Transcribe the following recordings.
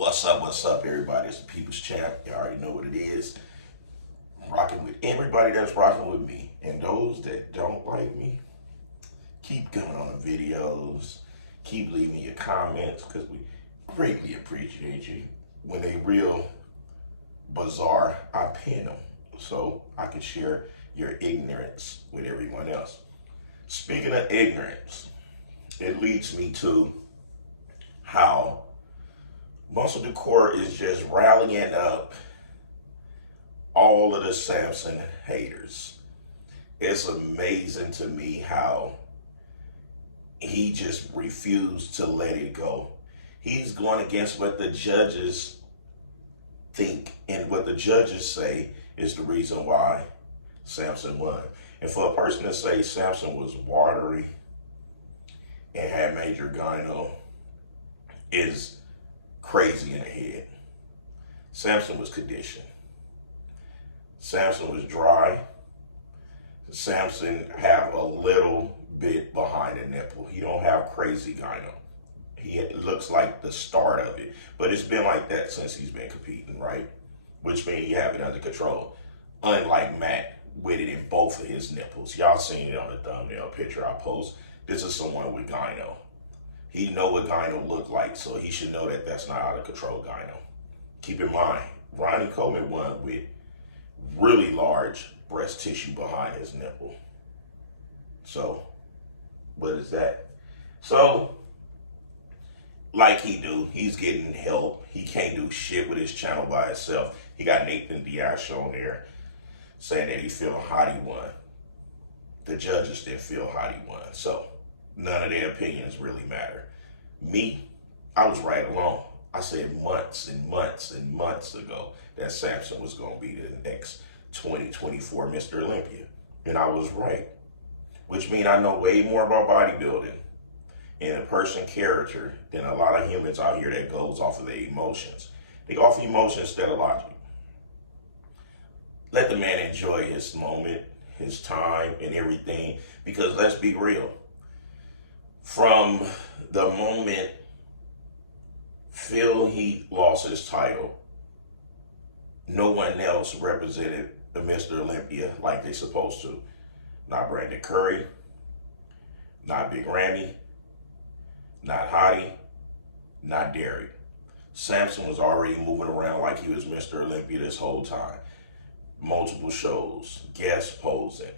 What's up, everybody? It's the People's Champ. You already know what it is. Rocking with everybody that's rocking with me. And those that don't like me, keep coming on the videos. Keep leaving your comments because we greatly appreciate you. When they real bizarre, I pin them so I can share your ignorance with everyone else. Speaking of ignorance, it leads me to how Muscle Decor is just rallying up all of the Samson haters. It's amazing to me how he just refused to let it go. He's going against what the judges think and what the judges say is the reason why Samson won. And for a person to say Samson was watery and had major gyno is crazy in the head. Samson was conditioned. Samson was dry. Samson have a little bit behind the nipple. He don't have crazy gyno. It looks like the start of it, but it's been like that since he's been competing, right? Which means he have it under control. Unlike Matt with it in both of his nipples. Y'all seen it on the thumbnail picture I post. This is someone with gyno. He know what gyno look like, so he should know that that's not out of control gyno. Keep in mind, Ronnie Coleman won with really large breast tissue behind his nipple. So, what is that? So, like he do, he's getting help. He can't do shit with his channel by himself. He got Nathan Diaz on there saying that he feeling hot he won. The judges didn't feel hot he won. So, none of their opinions really matter. Me, I was right along. I said months and months and months ago that Samson was going to be the next 2024 Mr. Olympia. And I was right. Which means I know way more about bodybuilding and a person character than a lot of humans out here that goes off of their emotions. They go off of emotions instead of logic. Let the man enjoy his moment, his time, and everything. Because let's be real. From the moment Phil Heath lost his title, no one else represented the Mr. Olympia like they supposed to. Not Brandon Curry, not Big Ramy, not Hottie, not Derek. Samson was already moving around like he was Mr. Olympia this whole time. Multiple shows, guest posing.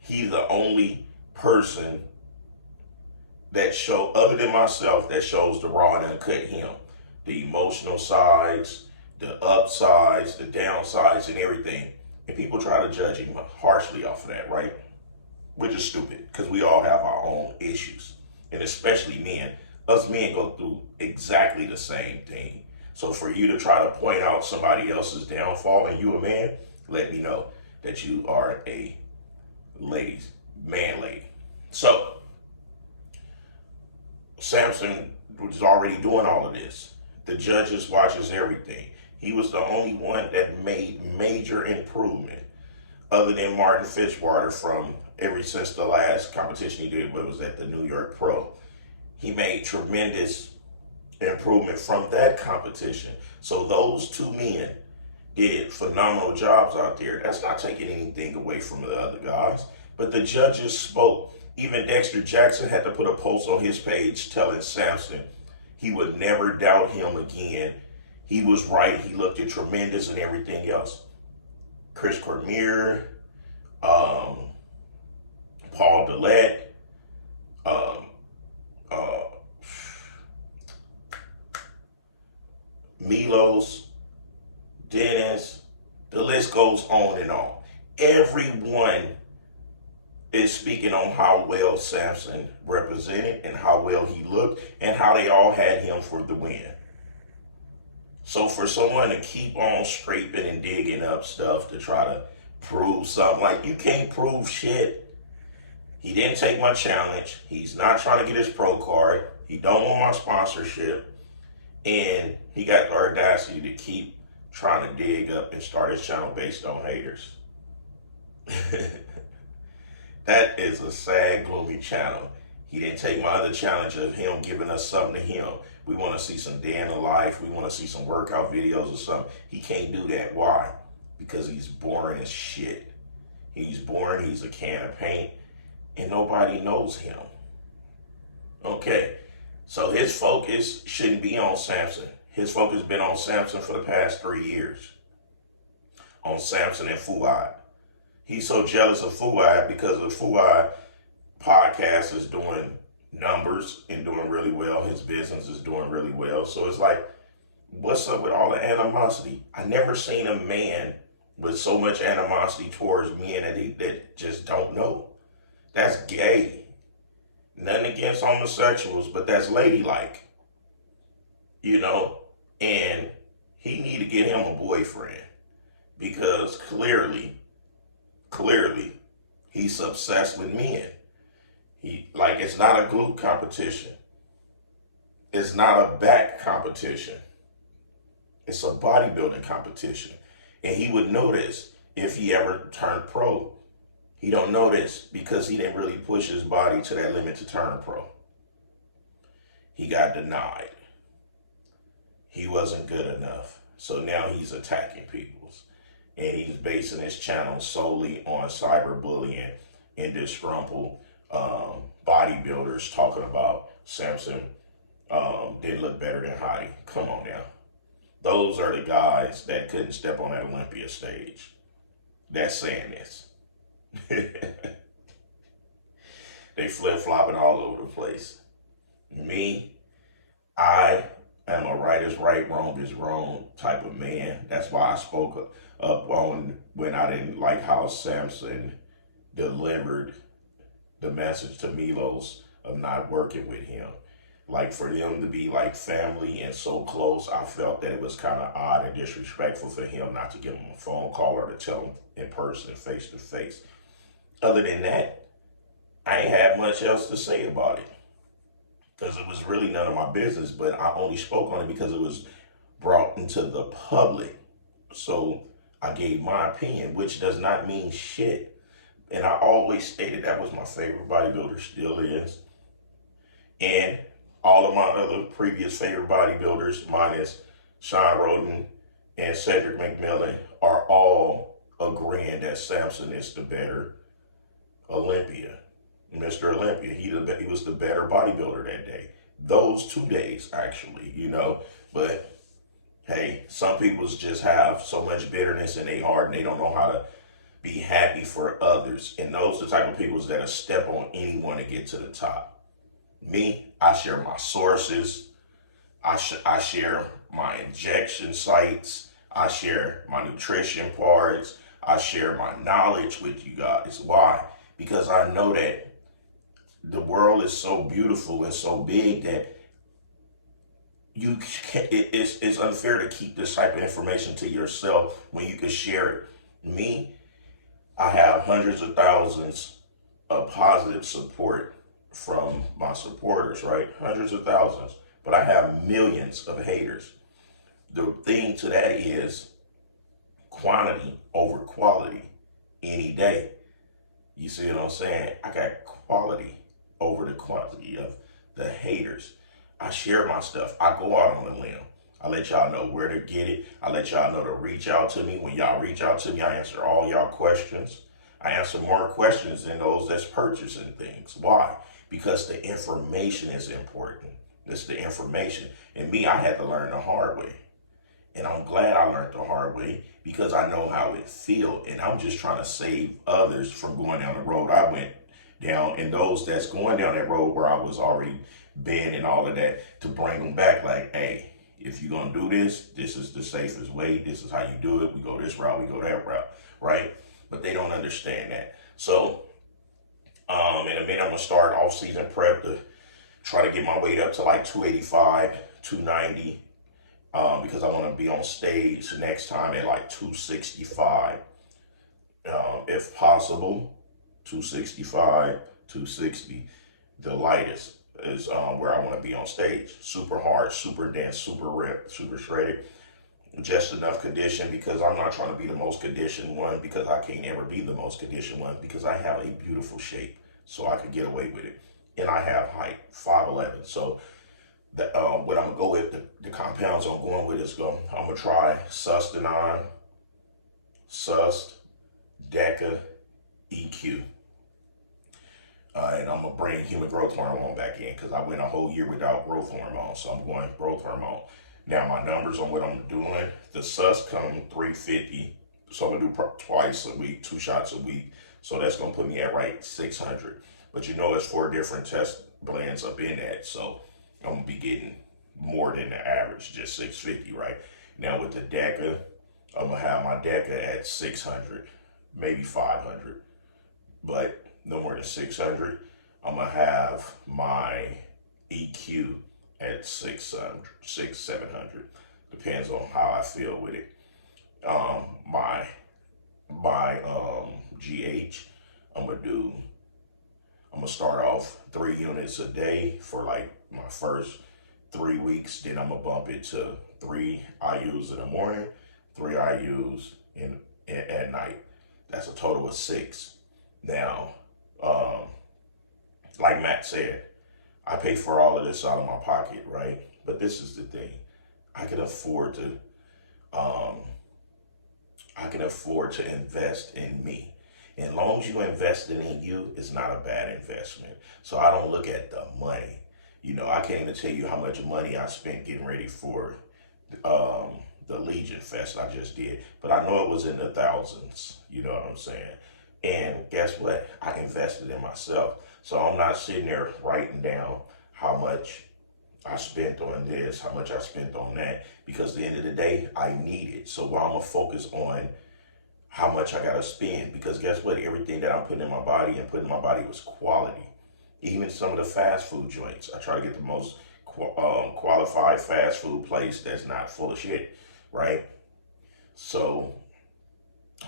He's the only person that show, other than myself, that shows the raw and uncut him. The emotional sides, the upsides, the downsides, and everything. And people try to judge him harshly off of that, right? Which is stupid, because we all have our own issues. And especially men. Us men go through exactly the same thing. So for you to try to point out somebody else's downfall and you a man, let me know that you are a lady. So, Samson was already doing all of this. The judges watches everything. He was the only one that made major improvement other than Martin Fitzwater from ever since the last competition he did, but was at the New York Pro. He made tremendous improvement from that competition. So those two men did phenomenal jobs out there. That's not taking anything away from the other guys. But the judges spoke. Even Dexter Jackson had to put a post on his page telling Samson he would never doubt him again. He was right. He looked at tremendous and everything else. Chris Cormier, Paul Dillette, Milo Dennis, the list goes on and on. Everyone is speaking on how well Samson represented and how well he looked and how they all had him for the win. So for someone to keep on scraping and digging up stuff to try to prove something, like, you can't prove shit. He didn't take my challenge. He's not trying to get his pro card. He don't want my sponsorship. And he got the audacity to keep trying to dig up and start his channel based on haters. That is a sad, gloomy channel. He didn't take my other challenge of him giving us something to him. We want to see some day in the life. We want to see some workout videos or something. He can't do that. Why? Because he's boring as shit. He's boring. He's a can of paint. And nobody knows him. Okay. So his focus shouldn't be on Samson. His focus has been on Samson for the past 3 years. On Samson and Fuad. He's so jealous of Fuad because of Fuad podcast is doing numbers and doing really well. His business is doing really well. So it's like, what's up with all the animosity? I never seen a man with so much animosity towards men that just don't know. That's gay. Nothing against homosexuals, but that's ladylike. You know? And he need to get him a boyfriend. Because clearly, he's obsessed with men. It's not a glute competition. It's not a back competition. It's a bodybuilding competition. And he would know this if he ever turned pro. He don't know this because he didn't really push his body to that limit to turn pro. He got denied. He wasn't good enough. So now he's attacking people. And he's basing his channel solely on cyberbullying and disgruntled bodybuilders talking about Samson didn't look better than Hottie. Come on now. Those are the guys that couldn't step on that Olympia stage. That's saying this. They flip-flopping all over the place. Me, I am a right is right, wrong is wrong type of man. That's why I spoke up on when I didn't like how Samson delivered the message to Milos of not working with him. Like for them to be like family and so close, I felt that it was kind of odd and disrespectful for him not to give him a phone call or to tell him in person, face to face. Other than that, I ain't had much else to say about it because it was really none of my business, but I only spoke on it because it was brought into the public. So I gave my opinion, which does not mean shit. And I always stated that was my favorite bodybuilder, still is. And all of my other previous favorite bodybuilders, minus Sean Roden and Cedric McMillan, are all agreeing that Samson is the better Olympia. Mr. Olympia, he was the better bodybuilder that day. Those 2 days, actually, you know. But, hey, some people just have so much bitterness in their heart and they don't know how to be happy for others. And those are the type of people that'll step on anyone to get to the top. Me, I share my sources. I share my injection sites. I share my nutrition parts. I share my knowledge with you guys. Why? Because I know that the world is so beautiful and so big that it's unfair to keep this type of information to yourself when you can share it. Me, I have hundreds of thousands of positive support from my supporters, right? Hundreds of thousands. But I have millions of haters. The thing to that is quantity over quality any day. You see what I'm saying? I got quality over the quantity of the haters. I share my stuff. I go out on a limb. I let y'all know where to get it. I let y'all know to reach out to me. When y'all reach out to me, I answer all y'all questions. I answer more questions than those that's purchasing things. Why? Because the information is important. It's the information. And me, I had to learn the hard way. And I'm glad I learned the hard way because I know how it feels. And I'm just trying to save others from going down the road I went down, and those that's going down that road where I was already been and all of that, to bring them back like, hey, if you're going to do this, this is the safest way. This is how you do it. We go this route, we go that route, right? But they don't understand that. So in a minute, I'm going to start off-season prep to try to get my weight up to like 285, 290, because I want to be on stage next time at like 265, if possible. 265, 260, the lightest is where I want to be on stage. Super hard, super dense, super ripped, super shredded. Just enough condition because I'm not trying to be the most conditioned one because I can't ever be the most conditioned one because I have a beautiful shape so I could get away with it. and I have height, 5'11". So what I'm gonna go with, the compounds I'm going with is I'm gonna try Sustanon, Sust, Deca, EQ. And I'm gonna bring human growth hormone back in because I went a whole year without growth hormone. So I'm going growth hormone. Now my numbers on what I'm doing, the Sust come 350. So I'm gonna do twice a week, 2 shots a week. So that's gonna put me at right 600. But you know, it's 4 different test blends up in that. So I'm gonna be getting more than the average, just 650, right? Now with the Deca, I'm gonna have my Deca at 600, maybe 500, but no more than 600. I'm gonna have my EQ at 600, 700. Depends on how I feel with it. My GH, I'm gonna start off 3 units a day for like my first 3 weeks. Then I'm gonna bump it to 3 IUs in the morning, 3 IUs at night. That's a total of 6. Now, like Matt said, I pay for all of this out of my pocket, right? But this is the thing. I can afford to invest in me. And as long as you investing in you, it's not a bad investment. So I don't look at the money. You know, I can't even tell you how much money I spent getting ready for the Legion Fest I just did. But I know it was in the thousands. You know what I'm saying? And guess what? I invested in myself. So I'm not sitting there writing down how much I spent on this, how much I spent on that, because at the end of the day, I need it. So I'm going to focus on how much I got to spend, because guess what? Everything that I'm putting in my body was quality. Even some of the fast food joints, I try to get the most qualified fast food place that's not full of shit, right? So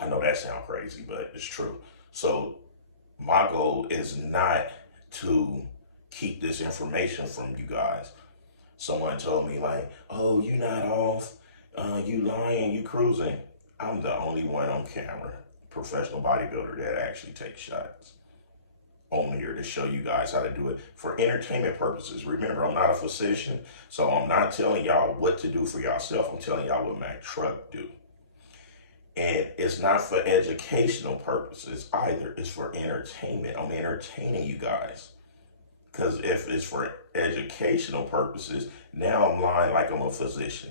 I know that sounds crazy, but it's true. So my goal is not to keep this information from you guys. Someone told me like, oh, you not off, you lying, you cruising. I'm the only one on camera, professional bodybuilder, that actually takes shots. On here to show you guys how to do it for entertainment purposes. Remember, I'm not a physician, so I'm not telling y'all what to do for yourself. I'm telling y'all what my truck do. And it's not for educational purposes either. It's for entertainment. I'm entertaining you guys. Because if it's for educational purposes, now I'm lying like I'm a physician.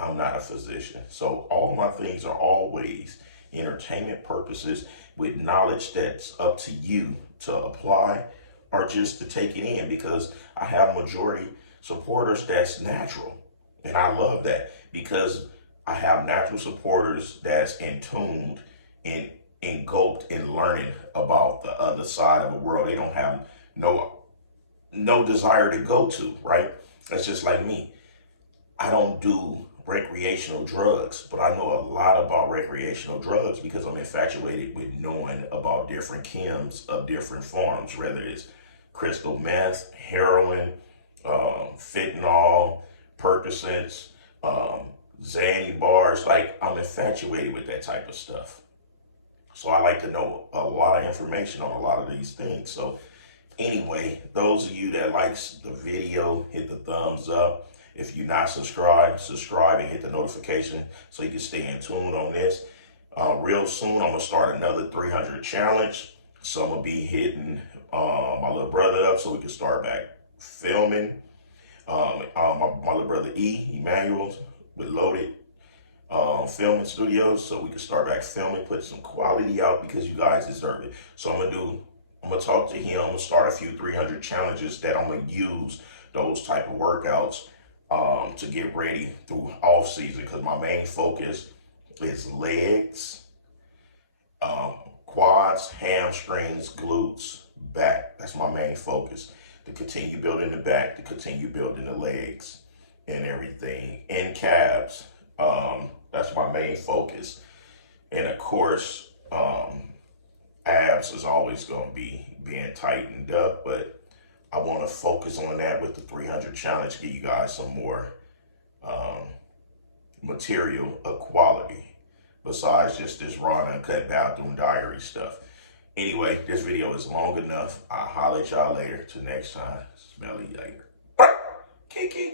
I'm not a physician. So all my things are always entertainment purposes with knowledge that's up to you to apply or just to take it in, because I have majority supporters that's natural. And I love that, because I have natural supporters that's in tuned and engulfed in learning about the other side of the world. They don't have no desire to go to, right? That's just like me. I don't do recreational drugs, but I know a lot about recreational drugs because I'm infatuated with knowing about different chems of different forms, whether it's crystal meth, heroin, fentanyl, Percocets, Xanny bars. Like, I'm infatuated with that type of stuff. So I like to know a lot of information on a lot of these things. So anyway, those of you that likes the video, hit the thumbs up. If you're not subscribed, subscribe and hit the notification so you can stay in tune on this. Real soon, I'm going to start another 300 challenge. So I'm going to be hitting my little brother up so we can start back filming. My little brother Emmanuel with Loaded Filming Studios, so we can start back filming, put some quality out because you guys deserve it. So I'm going to talk to him. I'm going to start a few 300 challenges that I'm going to use those type of workouts to get ready through off season, because my main focus is legs, quads, hamstrings, glutes, back. That's my main focus. To continue building the back, to continue building the legs and everything, and calves. That's my main focus. And of course, abs is always going to be being tightened up, but I want to focus on that with the 300 challenge, give you guys some more material of quality besides just this raw and uncut bathroom diary stuff. Anyway, this video is long enough. I'll holler at y'all later. Till next time. Smell you later. Kiki.